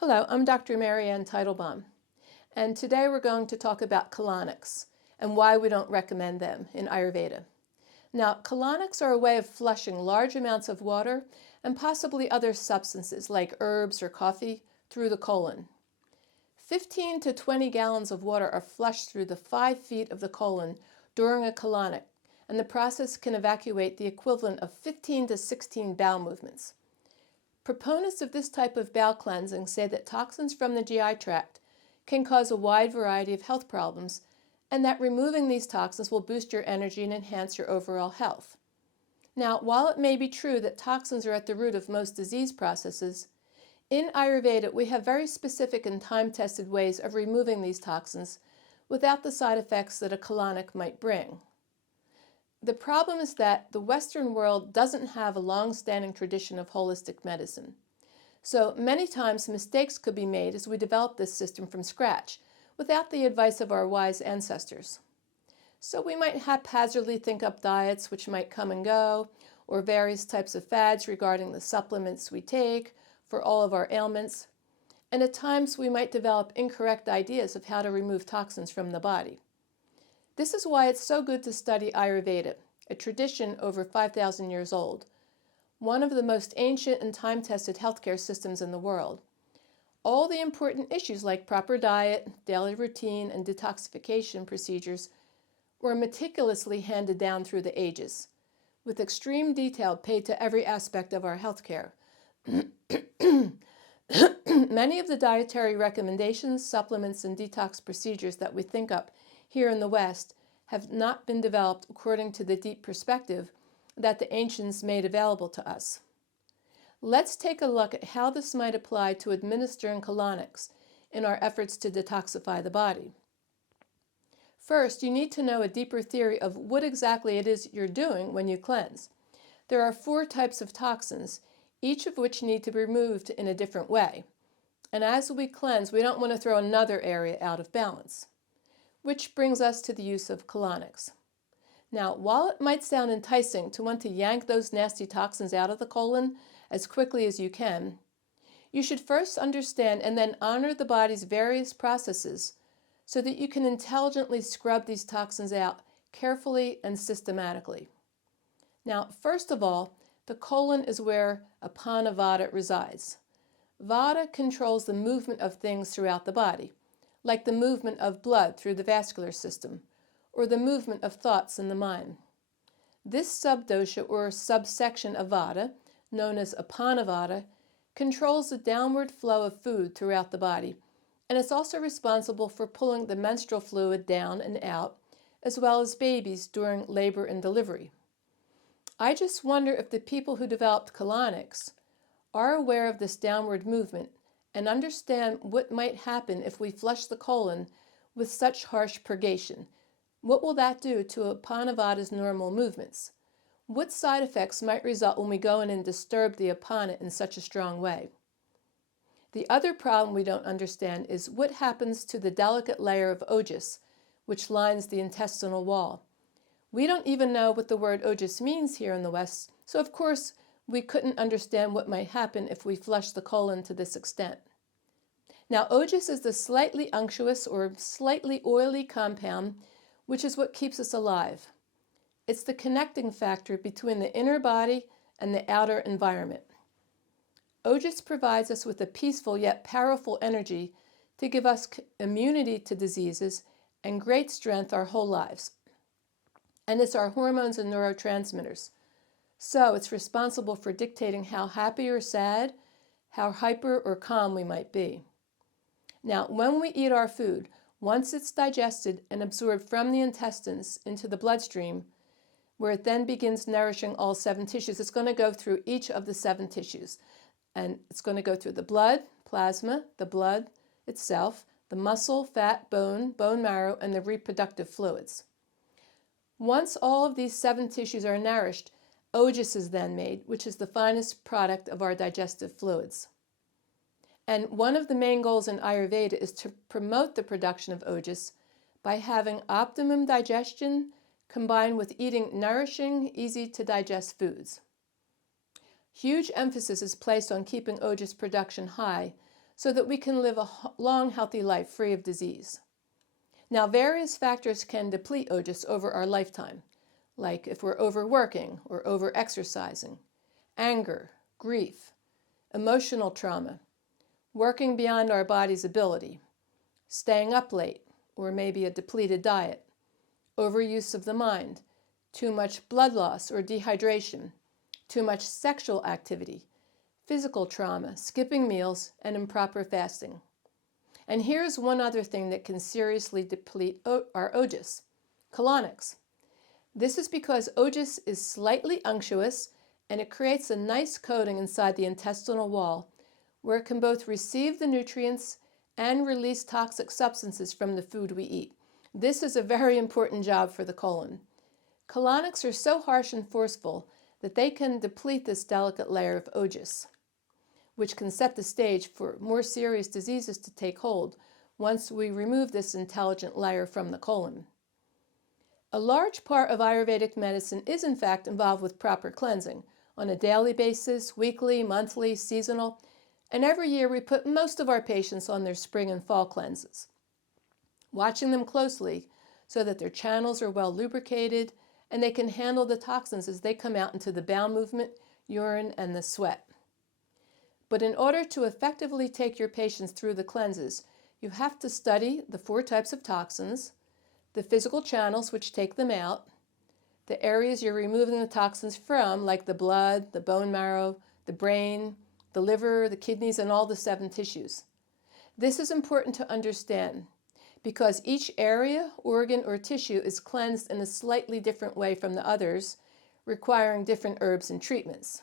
Hello, I'm Dr. Marianne Teitelbaum, and today we're going to talk about colonics and why we don't recommend them in Ayurveda. Now, colonics are a way of flushing large amounts of water and possibly other substances like herbs or coffee through the colon. 15 to 20 gallons of water are flushed through the 5 feet of the colon during a colonic, and the process can evacuate the equivalent of 15 to 16 bowel movements. Proponents of this type of bowel cleansing say that toxins from the GI tract can cause a wide variety of health problems, and that removing these toxins will boost your energy and enhance your overall health. Now, while it may be true that toxins are at the root of most disease processes, in Ayurveda we have very specific and time-tested ways of removing these toxins without the side effects that a colonic might bring. The problem is that the Western world doesn't have a long-standing tradition of holistic medicine. So many times mistakes could be made as we develop this system from scratch without the advice of our wise ancestors. So we might haphazardly think up diets which might come and go, or various types of fads regarding the supplements we take for all of our ailments. And at times we might develop incorrect ideas of how to remove toxins from the body. This is why it's so good to study Ayurveda, a tradition over 5,000 years old, one of the most ancient and time-tested healthcare systems in the world. All the important issues like proper diet, daily routine, and detoxification procedures were meticulously handed down through the ages, with extreme detail paid to every aspect of our healthcare. Many of the dietary recommendations, supplements, and detox procedures that we think up here in the West have not been developed according to the deep perspective that the ancients made available to us. Let's take a look at how this might apply to administering colonics in our efforts to detoxify the body. First, you need to know a deeper theory of what exactly it is you're doing when you cleanse. There are 4 types of toxins, each of which need to be removed in a different way. And as we cleanse, we don't want to throw another area out of balance. Which brings us to the use of colonics. Now, while it might sound enticing to want to yank those nasty toxins out of the colon as quickly as you can, you should first understand and then honor the body's various processes so that you can intelligently scrub these toxins out carefully and systematically. Now, first of all, the colon is where Apana Vata resides. Vata controls the movement of things throughout the body, like the movement of blood through the vascular system, or the movement of thoughts in the mind. This subdosha or subsection of Vata, known as Apana Vata, controls the downward flow of food throughout the body, and it's also responsible for pulling the menstrual fluid down and out, as well as babies during labor and delivery. I just wonder if the people who developed colonics are aware of this downward movement and understand what might happen if we flush the colon with such harsh purgation. What will that do to Apana Vata's normal movements? What side effects might result when we go in and disturb the Apana in such a strong way? The other problem we don't understand is what happens to the delicate layer of ogis, which lines the intestinal wall. We don't even know what the word ogis means here in the West, so of course we couldn't understand what might happen if we flush the colon to this extent. Now, ogis is the slightly unctuous or slightly oily compound, which is what keeps us alive. It's the connecting factor between the inner body and the outer environment. Ogis provides us with a peaceful yet powerful energy to give us immunity to diseases and great strength our whole lives. And it's our hormones and neurotransmitters. So it's responsible for dictating how happy or sad, how hyper or calm we might be. Now, when we eat our food, once it's digested and absorbed from the intestines into the bloodstream, where it then begins nourishing all 7 tissues, it's going to go through each of the 7 tissues. And it's going to go through the blood, plasma, the blood itself, the muscle, fat, bone, bone marrow, and the reproductive fluids. Once all of these 7 tissues are nourished, ogis is then made, which is the finest product of our digestive fluids. And one of the main goals in Ayurveda is to promote the production of ogis by having optimum digestion combined with eating nourishing, easy-to-digest foods. Huge emphasis is placed on keeping ogis production high so that we can live a long, healthy life free of disease. Now, various factors can deplete Ojas over our lifetime, like if we're overworking or over-exercising, anger, grief, emotional trauma, working beyond our body's ability, staying up late, or maybe a depleted diet, overuse of the mind, too much blood loss or dehydration, too much sexual activity, physical trauma, skipping meals, and improper fasting. And here's one other thing that can seriously deplete our Ojas: colonics. This is because Ojas is slightly unctuous, and it creates a nice coating inside the intestinal wall where it can both receive the nutrients and release toxic substances from the food we eat. This is a very important job for the colon. Colonics are so harsh and forceful that they can deplete this delicate layer of Ojas, which can set the stage for more serious diseases to take hold once we remove this intelligent layer from the colon. A large part of Ayurvedic medicine is in fact involved with proper cleansing on a daily basis, weekly, monthly, seasonal, and every year we put most of our patients on their spring and fall cleanses, watching them closely so that their channels are well lubricated and they can handle the toxins as they come out into the bowel movement, urine, and the sweat. But in order to effectively take your patients through the cleanses, you have to study the 4 types of toxins, the physical channels which take them out, the areas you're removing the toxins from, like the blood, the bone marrow, the brain, the liver, the kidneys, and all the 7 tissues. This is important to understand because each area, organ, or tissue is cleansed in a slightly different way from the others, requiring different herbs and treatments.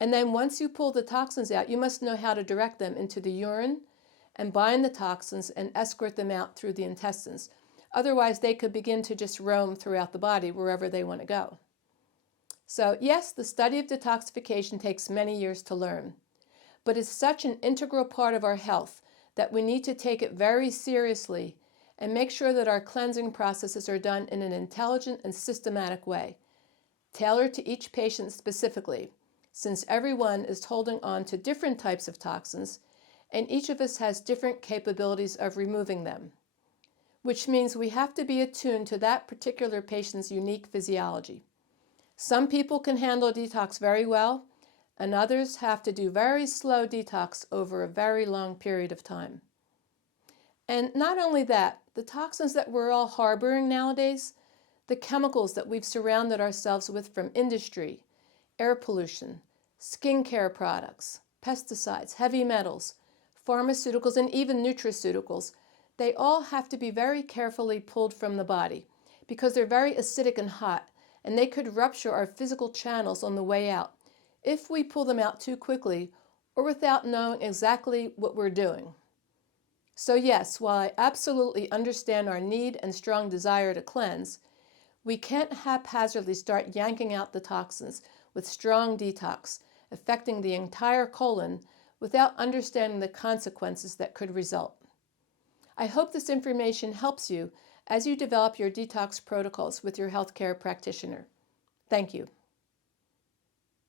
And then once you pull the toxins out, you must know how to direct them into the urine and bind the toxins and escort them out through the intestines. Otherwise, they could begin to just roam throughout the body wherever they want to go. So yes, the study of detoxification takes many years to learn, but it's such an integral part of our health that we need to take it very seriously and make sure that our cleansing processes are done in an intelligent and systematic way, tailored to each patient specifically, since everyone is holding on to different types of toxins and each of us has different capabilities of removing them, which means we have to be attuned to that particular patient's unique physiology. Some people can handle detox very well, and others have to do very slow detox over a very long period of time. And not only that, the toxins that we're all harboring nowadays, the chemicals that we've surrounded ourselves with from industry, air pollution, skincare products, pesticides, heavy metals, pharmaceuticals, and even nutraceuticals, they all have to be very carefully pulled from the body because they're very acidic and hot, and they could rupture our physical channels on the way out if we pull them out too quickly or without knowing exactly what we're doing. So yes, while I absolutely understand our need and strong desire to cleanse, we can't haphazardly start yanking out the toxins with strong detox, affecting the entire colon without understanding the consequences that could result. I hope this information helps you as you develop your detox protocols with your healthcare practitioner. Thank you.